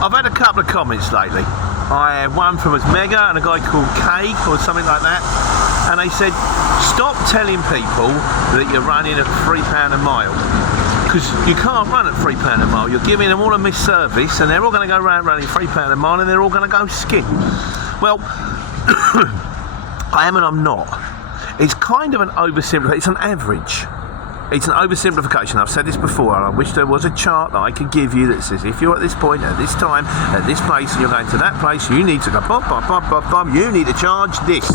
I've had a couple of comments lately. I had one from Mega and a guy called Cake or something like that, and they said, stop telling people that you're running at £3 a mile, because you can't run at £3 a mile. You're giving them all a missed service, and they're all going to go around running £3 a mile, and they're all going to go skin. Well, I am and I'm not. It's kind of an oversimplification. It's an average. It's an oversimplification. I've said this before, and I wish there was a chart that I could give you that says if you're at this point, at this time, at this place, and you're going to that place, you need to go pop, pop, pop, pop, pop, you need to charge this.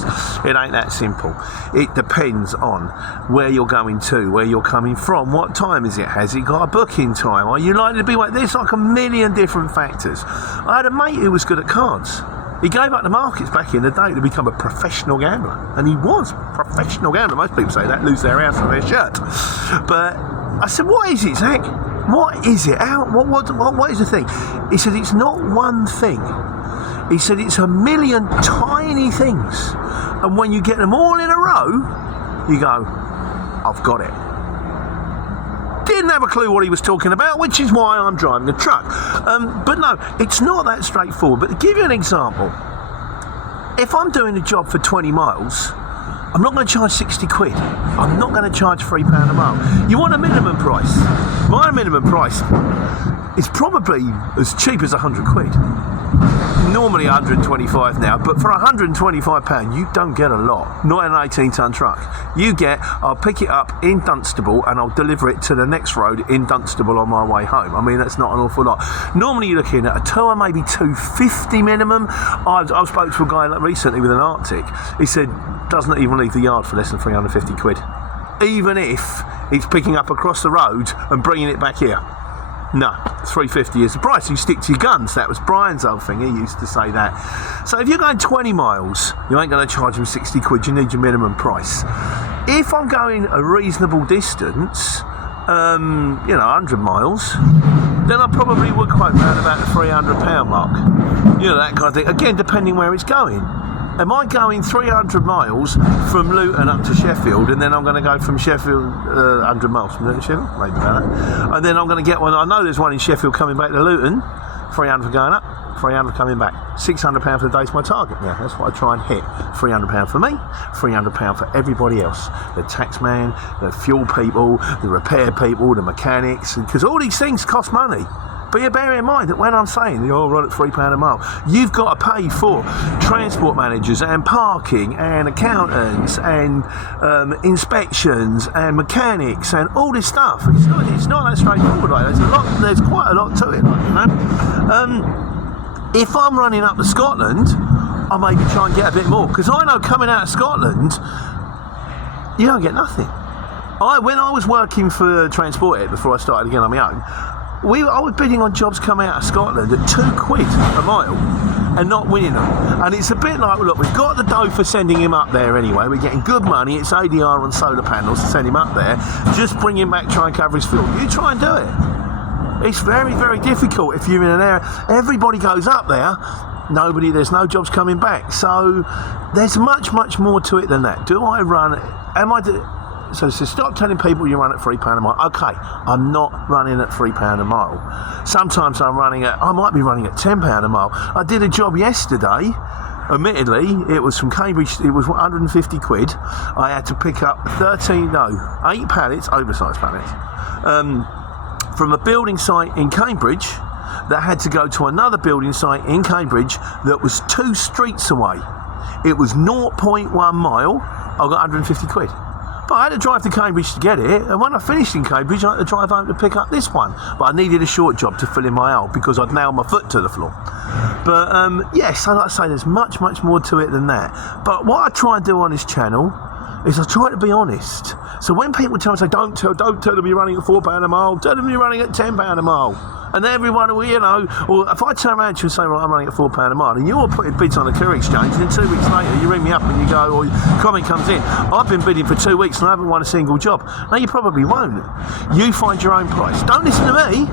It ain't that simple. It depends on where you're going to, where you're coming from, what time is it, has it got a booking time, are you likely to be waiting? There's like a million different factors. I had a mate who was good at cards. He gave up the markets back in the day to become a professional gambler, and he was a professional gambler. Most people say that, lose their house on their shirt. But I said, what is it, Zach? What is it? What is the thing? He said, it's not one thing. He said, it's a million tiny things. And when you get them all in a row, you go, I've got it. Didn't have a clue what he was talking about, which is why I'm driving a truck. But no, it's not that straightforward. But to give you an example, if I'm doing a job for 20 miles, I'm not going to charge 60 quid. I'm not going to charge £3 a mile. You want a minimum price. My minimum price is probably as cheap as 100 quid. Normally 125 now, but for £125 you don't get a lot. Not an 18-ton truck. You get, I'll pick it up in Dunstable and I'll deliver it to the next road in Dunstable on my way home. I mean, that's not an awful lot. Normally you're looking at a tour, maybe 250 minimum. I spoke to a guy recently with an Arctic. He said doesn't even leave the yard for less than 350 quid, even if it's picking up across the road and bringing it back here. No, 350 is the price. You stick to your guns. That was Brian's old thing. He used to say that. So if you're going 20 miles, you ain't going to charge him 60 quid. You need your minimum price. If I'm going a reasonable distance, 100 miles, then I probably would quote around about the £300 mark. You know, that kind of thing. Again, depending where it's going. Am I going 300 miles from Luton up to Sheffield, and then I'm going to go from Sheffield 100 miles from Luton to Sheffield, maybe about that, and then I'm going to get one. I know there's one in Sheffield coming back to Luton, 300 going up, 300 coming back. £600 for the day's my target. Yeah, that's what I try and hit. £300 for me, £300 for everybody else. The taxman, the fuel people, the repair people, the mechanics, because all these things cost money. But you bear in mind that when I'm saying you're run at £3 a mile, you've got to pay for transport managers and parking and accountants and inspections and mechanics and all this stuff. It's not that straightforward. Like, there's quite a lot to it. Like, if I'm running up to Scotland, I maybe try and get a bit more, because I know coming out of Scotland, you don't get nothing. When I was working for Transport It before I started again on my own, I was bidding on jobs coming out of Scotland at £2 a mile and not winning them. And it's a bit like, look, we've got the dough for sending him up there anyway. We're getting good money. It's ADR on solar panels to send him up there. Just bring him back, try and cover his fuel. You try and do it. It's very, very difficult if you're in an area. Everybody goes up there. There's no jobs coming back. So there's much, much more to it than that. So stop telling people you run at £3 a mile. Okay, I'm not running at £3 a mile. Sometimes I might be running at £10 a mile. I did a job yesterday. Admittedly, it was from Cambridge. It was 150 quid. I had to pick up 8 pallets, oversized pallets, from a building site in Cambridge that had to go to another building site in Cambridge that was 2 streets away. It was 0.1 mile. I got 150 quid. But I had to drive to Cambridge to get it, and when I finished in Cambridge, I had to drive home to pick up this one. But I needed a short job to fill in my hole because I'd nailed my foot to the floor. But yes, like I say, there's much, much more to it than that. But what I try and do on this channel is I try to be honest. So when people tell me, say, don't tell them you're running at £4 a mile, tell them you're running at £10 a mile. And everyone, or if I turn around to you and say, well, I'm running at £4 a mile, and you're putting bids on the Courier Exchange, and then 2 weeks later you ring me up and you go, or your comment comes in, I've been bidding for 2 weeks and I haven't won a single job. No, you probably won't. You find your own price. Don't listen to me.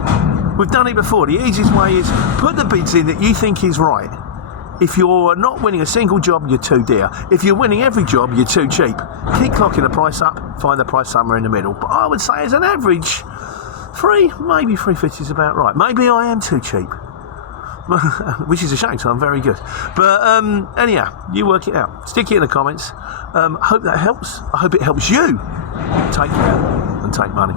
We've done it before. The easiest way is put the bids in that you think is right. If you're not winning a single job, you're too dear. If you're winning every job, you're too cheap. Keep clocking the price up, find the price somewhere in the middle. But I would say as an average, maybe 350 is about right. Maybe I am too cheap. which is a shame, so I'm very good. But anyhow, you work it out. Stick it in the comments. Hope that helps. I hope it helps you. Take care and take money.